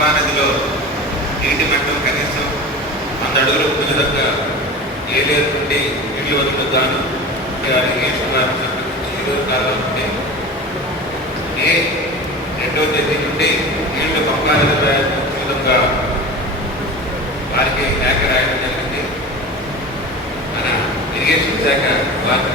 కృష్ణానదిలో నీటి మట్టం కనీసం వంద అడుగులు ఉన్నదగ్గ ఏలేరు నుండి నీళ్ళు వదిలిన గాను కాలం నుండి మే రెండో తేదీ నుండి నీళ్ళు పంపాలని విధంగా వారికి లేఖ రాయడం జరిగింది. మన ఇరిగేషన్ శాఖ వారిని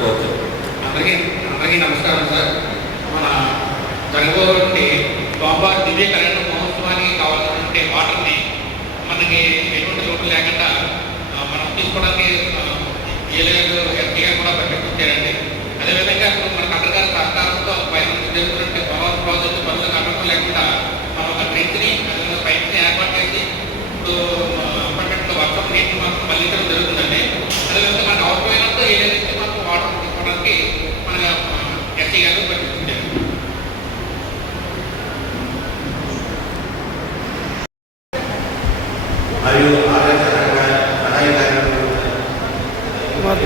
కోరుతున్నాం అందరికీ అందరికీ నమస్కారం సార్. మన జగబోధుడిని బాబా స్వామివారి దివ్య కళ్యాణ మహోత్సవానికి కావాల్సినటువంటి వాటర్ని మనకి ఎటువంటి లోటు లేకుండా మనం తీసుకోవడానికి ఏలేదు ఎంపీగా కూడా ప్రకటించారండి అదేవిధంగా ఇప్పుడు మన కలెక్టర్ గారి సహకారంతో పైన చేస్తున్నటువంటి పవర్ ప్రాజెక్టు పనులు కట్టడం లేకుండా మనం ఒక బ్రిడ్జ్ని అదేవిధంగా పైప్ని ఏర్పాటు చేసి ఇప్పుడు అప్పటికప్పుడు వర్షం నీటిని మాత్రం మళ్ళించడం జరుగుతుందండి. అదేవిధంగా మనకు అవసరమైనప్పుడు ఏదైతే మనకు వాటర్ తీసుకోవడానికి మన ఎస్టీ గారు పెట్టించారు మరియు ఆరోగ్య సహాయ కార్యక్రమాలు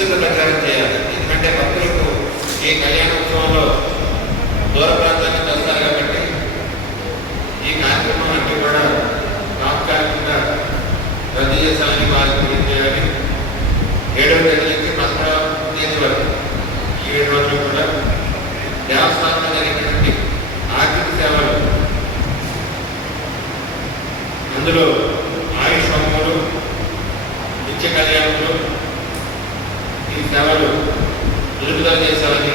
విస్తృత ప్రకారం చేయాలి. ఎందుకంటే భక్తులకు ఈ కళ్యాణోత్సవంలో దూర ప్రాంతానికి వస్తారు కాబట్టి ఈ కార్యక్రమం నిలుపుదల చేశామని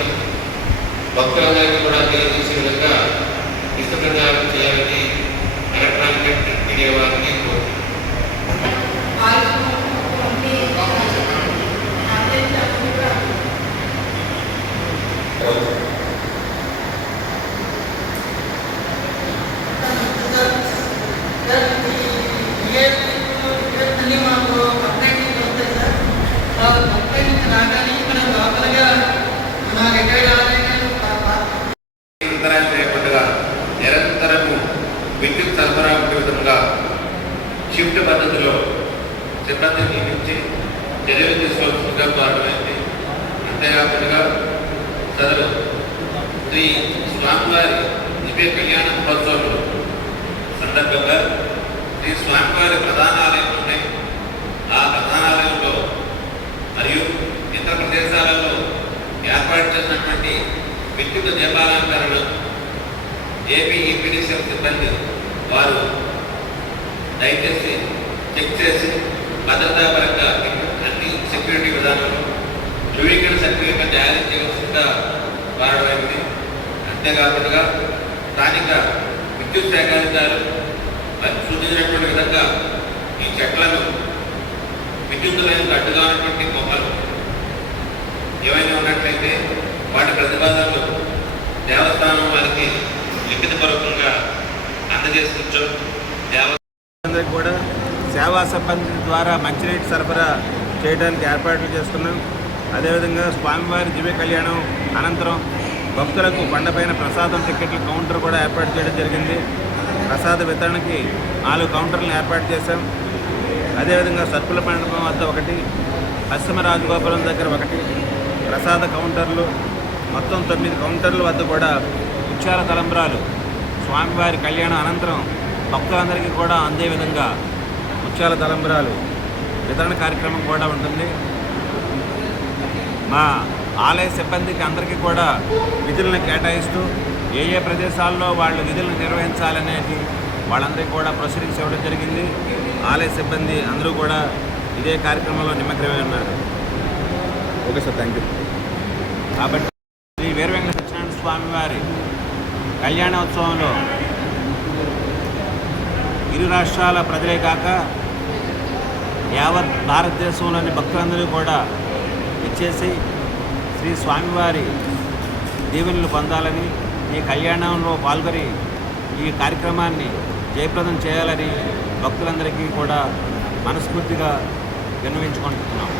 భక్తులందరికీ కూడా తెలియజేసే విధంగా విస్తృత చేయాలని ఎలక్ట్రానిక్ మీడియా వారిని కోరుతున్నాను నిరంతరాయం లేకుండా నిరంతరము విద్యుత్ సరఫరా ఉండే విధంగా షిఫ్ట్ పద్ధతిలో సిబ్బంది నియమించి చర్యలు తీసుకోవాల్సిందిగా ప్రారంభమైంది అంతేకాకుండా సదరు శ్రీ స్వామివారి దివ్య కళ్యాణ మహోత్సవంలో సందర్భంగా శ్రీ స్వామివారి ప్రధాన ఆలయం ఉన్నాయి ఆ ప్రధాన ఆలయంలో మరియు ఇతర ప్రదేశాలలో ఏర్పాటు చేసినటువంటి విద్యుత్ దీపాలంకరణ ఏపీ ఈపీడీసీఎల్ సిబ్బంది వారు దయచేసి చెక్ చేసి భద్రతాపరంగా అన్ని సెక్యూరిటీ విధానంలో ధృవీకరణ సర్టిఫికేట్ జారీ చేయవలసిందిగా మారడమైంది అంతేకాకుండా స్థానిక విద్యుత్ శాఖ అధికారులు సూచించినటువంటి విధంగా ఈ చెట్లను విద్యుత్ లైన్ అడ్డుగా ఉన్నటువంటి కొమ్మలు ఏమైనా ఉన్నట్లయితే వాటి ప్రతిపాదనలు దేవస్థానం వారికి లిఖితపూర్వకంగా అందజేసుకుంటూ దేవ అందరికి కూడా సేవా సిబ్బంది ద్వారా మంచినీటి సరఫరా చేయడానికి ఏర్పాట్లు చేస్తున్నాం. అదేవిధంగా స్వామివారి దివ్య కళ్యాణం అనంతరం భక్తులకు బండపైన ప్రసాదం టికెట్ల కౌంటర్ కూడా ఏర్పాటు చేయడం జరిగింది. ప్రసాద వితరణకి నాలుగు కౌంటర్లను ఏర్పాటు చేశాం. అదేవిధంగా సర్పుల మండపం వద్ద ఒకటి పశ్చిమ రాజగోపురం దగ్గర ఒకటి ప్రసాద కౌంటర్లు మొత్తం తొమ్మిది కౌంటర్ల వద్ద కూడా ఉచ్చార తలంబ్రాలు స్వామివారి కళ్యాణం అనంతరం భక్తులందరికీ కూడా అందే విధంగా ముత్యాల తలంబ్రాలు వితరణ కార్యక్రమం కూడా ఉంటుంది. మా ఆలయ సిబ్బందికి అందరికీ కూడా విధులను కేటాయిస్తూ ఏ ఏ ప్రదేశాల్లో వాళ్ళు విధులను నిర్వహించాలనేది వాళ్ళందరికీ కూడా ప్రొసీడింగ్స్ ఇవ్వడం జరిగింది. ఆలయ సిబ్బంది అందరూ కూడా ఇదే కార్యక్రమంలో నిమగ్నమై ఉన్నారు. ఓకే సార్ థ్యాంక్ యూ కాబట్టి శ్రీ వీరవెంకట సత్యనారాయణ స్వామి వారి కళ్యాణోత్సవంలో ఇరు రాష్ట్రాల ప్రజలే కాక యావత్ భారతదేశంలోని భక్తులందరూ కూడా ఇచ్చేసి శ్రీ స్వామివారి దీవెనలు పొందాలని ఈ కళ్యాణంలో పాల్గొని ఈ కార్యక్రమాన్ని జయప్రదం చేయాలని భక్తులందరికీ కూడా మనస్ఫూర్తిగా విన్నవించుకుంటున్నాం.